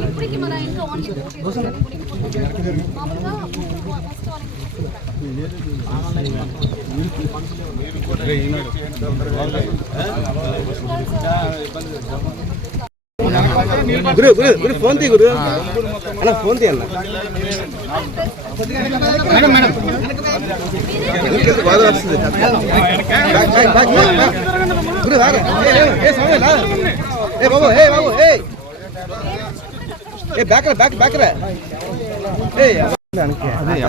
ఇప్పటికి మన ఇంకా ఓన్లీ మామూలుగా ఫస్ట్ గురు గురు గురు ఫోన్ తీ గురు. అన్న ఫోన్ తీ అన్న.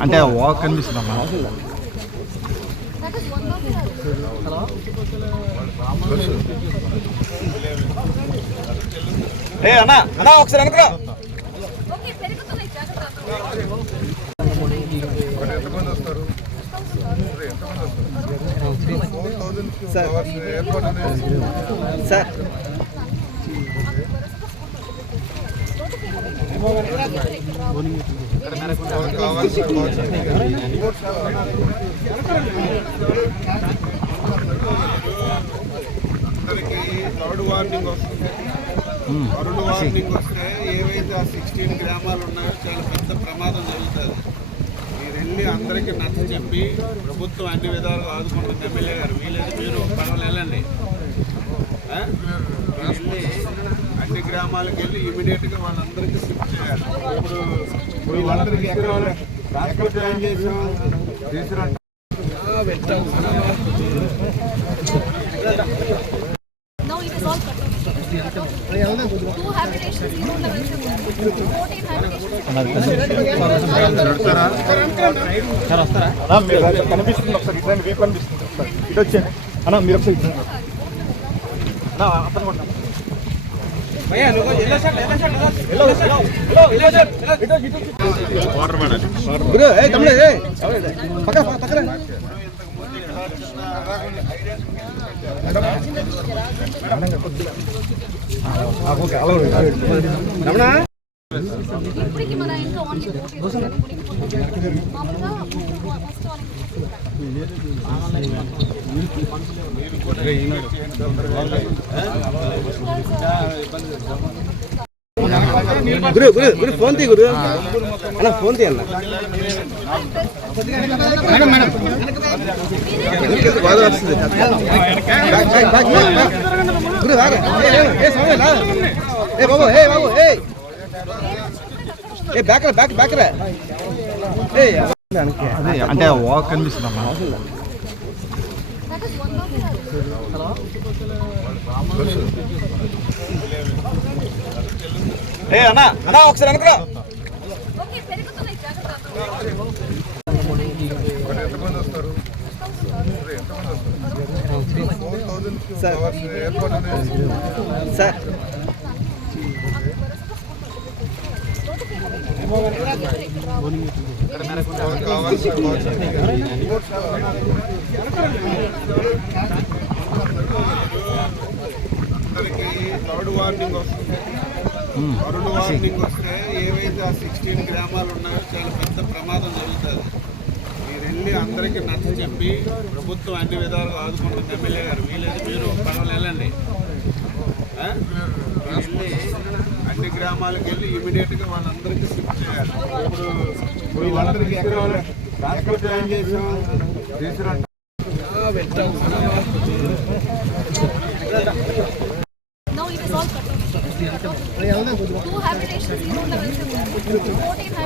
అంటే వాక్ కనిపిస్తుంది అమ్మా ఏ అన్నా అన్నా ఒకసారి అనుకురా సార్. సార్. థర్డ్ వార్నింగ్ వస్తుంది థర్డ్ వార్నింగ్ వస్తే ఏవైతే ఆ సిక్స్టీన్ గ్రామాలు ఉన్నాయో చాలా పెద్ద ప్రమాదం జరుగుతుంది. మీరు అందరికీ నచ్చ చెప్పి ప్రభుత్వం అన్ని విధాలుగా ఆదుకుంటుంది ఎమ్మెల్యే గారు. వీలేదు మీరు పనులు వెళ్ళండి. వెళ్ళి అన్ని గ్రామాలకు వెళ్ళి ఇమీడియట్గా వాళ్ళందరికీ షిఫ్ట్ చేయాలి. ఇప్పుడు ఇప్పుడు వాళ్ళందరికీ ఎక్కడ ఎక్కడ జాయిన్ చేసాం తీసుకురండి No, it is all cut off. Two habitations, you don't have anything. Fourteen habitations. కనిపిస్తుంది ఒకసారి ఇట్లా వీపు కనిపిస్తుంది ఒకసారి ఇటు వచ్చేయండి అన్న మీరు ఒకసారి అన్న అతను కూడా గురు పక్కన పక్కన రమణ ఇప్పటికి మన ఓన్లీ మామూలుగా ఫస్ట్ గురు గురు గురు ఫోన్ తీ గురు. అన్న ఫోన్ తీ అన్న. బాధ వస్తుంది ఏ, బాబు ఏ బాబు ఏ ఏ బ్యాక్ బ్యాక్ బ్యాక్ అంటే వాక్ కనిపిస్తుంది అమ్మా ఏ అన్నా అన్నా ఒకసారి అనుకురా సార్. సార్. థర్డ్ వార్నింగ్ వస్తుంది థర్డ్ వార్నింగ్ వస్తే ఏవైతే ఆ సిక్స్టీన్ గ్రామాలు ఉన్నాయో చాలా పెద్ద ప్రమాదం జరుగుతుంది. వెళ్ళి అందరికీ నచ్చ చెప్పి ప్రభుత్వం అన్ని విధాలుగా ఆదుకుంటుంది. ఎమ్మెల్యే గారు వీలేదు మీరు పడవలు వెళ్ళండి. వెళ్ళి అన్ని గ్రామాలకు వెళ్ళి ఇమీడియట్గా వాళ్ళందరికీ షిఫ్ట్ చేయాలి. ఇప్పుడు ఇప్పుడు వాళ్ళందరికీ ఎక్కడ ఎక్కడ జాయిన్ చేసాం తీసుకురండి Two habitations, you don't have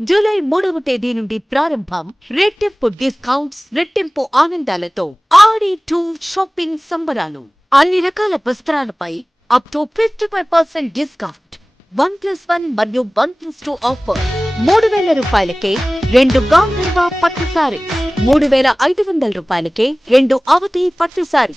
July మూడవ తేదీ నుండి ప్రారంభం రెట్టింపు డిస్కౌంట్స్ రెట్టింపు ఆనందాలతో ఆడి టూ షాపింగ్ సంబరాలు. అన్ని రకాల వస్త్రాలపై up to fifty five percent discount one plus one మరియు వన్ ప్లస్ టూ ఆఫర్ మూడు వేల రూపాయలకే రెండు గాంధర్వ పట్టు సారీ మూడు వేల ఐదు వందల రూపాయలకే రెండు అవతి పట్టు సారీ